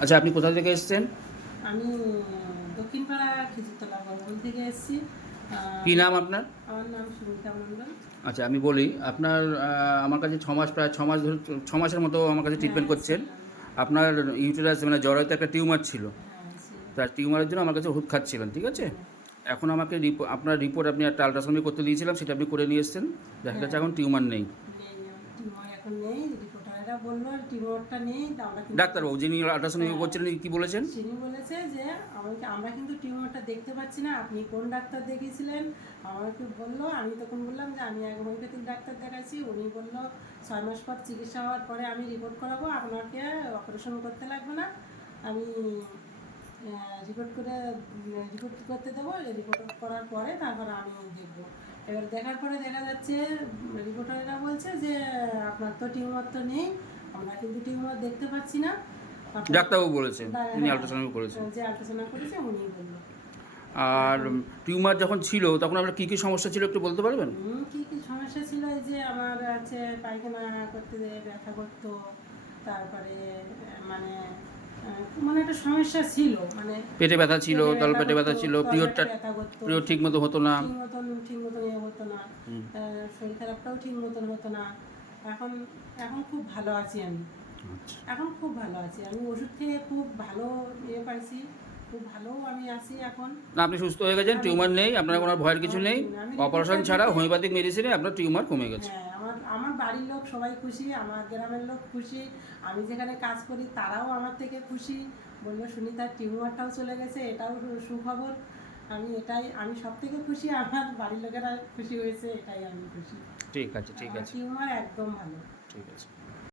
আচ্ছা, আপনি কোথা থেকে এসেছেন? আমি দক্ষিণপাড়া খিজিরতলা বলবন থেকে এসেছি। কী নাম আপনার? আমার নাম সুমিতা মণ্ডল। আচ্ছা, আমি বলি আপনার আমার কাছে 6 মাস, প্রায় 6 মাস ধরে, 6 মাসের মতো আমার কাছে ট্রিটমেন্ট হ্যাঁ, করছেন। ছিলাম। আপনার ইউটেরাস মানে জরায়ুতে একটা টিউমার ছিল। হ্যাঁ, ছিল। তার টিউমারের জন্য আমার কাছে ওষুধ খাচ্ছিলেন, ঠিক আছে? হ্যাঁ, এখন আমাকে আপনার রিপোর্ট আপনি একটা আল্ট্রাসাউন্ড করতে দিয়েছিলাম, সেটা আপনি করে নিয়ে এসেছেন। দেখা হ্যাঁ, যাচ্ছে এখন টিউমার নেই। নেই, টিউমার এখন নেই। রিপোর্টাররা বললো টিউমারটা নেই, তা আমরা কিন্তু ডাক্তারবাবু যিনি আল্ট্রাসাউন্ড হ্যাঁ, করছিলেন কী বলেছেন? তিনি বলেছে যে আমরা কিন্তু টিউমারটা দেখতে পাচ্ছি না, আপনি কোন ডাক্তার দেখিয়েছিলেন আমাকে বললো। আমি তখন বললাম যে আমি এক হোমিওপ্যাথিক ডাক্তার দেখাইছি। উনি বললো 6 মাস পর চিকিৎসা হওয়ার পরে আমি রিপোর্ট করাবো, আপনাকে অপারেশন করতে লাগবে না, আমি রিপোর্ট করতে দেবো। রিপোর্ট করার পরে তারপর আমি দেখবো। এবার দেখার পরে দেখা যাচ্ছে রিপোর্টাররা বলছে যে আপনার তো টিউমার তো নেই, আমরা কিন্তু টিউমার দেখতে পাচ্ছি না। ডাক্তারবাবু বলেছেন, তিনি হ্যাঁ, আল্ট্রাসাউন্ড করেছেন। যে আলোচনা করেছে উনি বললো। আর টিউমার যখন ছিল তখন আপনার কী কী সমস্যা ছিল একটু বলতে পারবেন? কী কী সমস্যা ছিল, এই যে আমার আছে পায়খানা করতে ব্যথা করতো, তারপরে মানে মানে একটা সমস্যা ছিল, মানে পেটে ব্যথা ছিল, পেটে ব্যথা তলপেটে ব্যথা করতো, ছিল, তলপেটে ব্যথা করতো, পিরিয়ড ঠিক মতো হতো না। ঠিক মতন ইয়ে হতো না। হুম। শরীর খারাপটাও ঠিক মতন হতো না। এখন এখন খুব ভালো আছি আমি। আচ্ছা। এখন খুব ভালো আছি আমি, ওষুধ খেয়ে খুব ভালো ইয়ে পাইছি, খুব ভালো আমি আছি এখন। না, আপনি সুস্থ হয়ে গেছেন, টিউমার নেই, আপনার কোনো ভয়ের কিছু নেই। আমি অপারেশন রিপোর্টটা ছাড়া দিতে হোমিওপ্যাথিক মেডিসিনে আপনার টিউমার কমে গেছে। হ্যাঁ, আমার আমার বাড়ির লোক সবাই খুশি, আমার গ্রামের লোক খুশি, আমি যেখানে কাজ করি তারাও আমার থেকে খুশি। বললো সুনিতার টিউমারটাও চলে গেছে, এটাও সুখবর। আমি সব থেকে খুশি, আমার বাড়ির লোকেরা খুশি হয়েছে, এটাই আমি খুশি। ঠিক আছে, ঠিক আছে, টিউমার একদম ভালো। ঠিক আছে।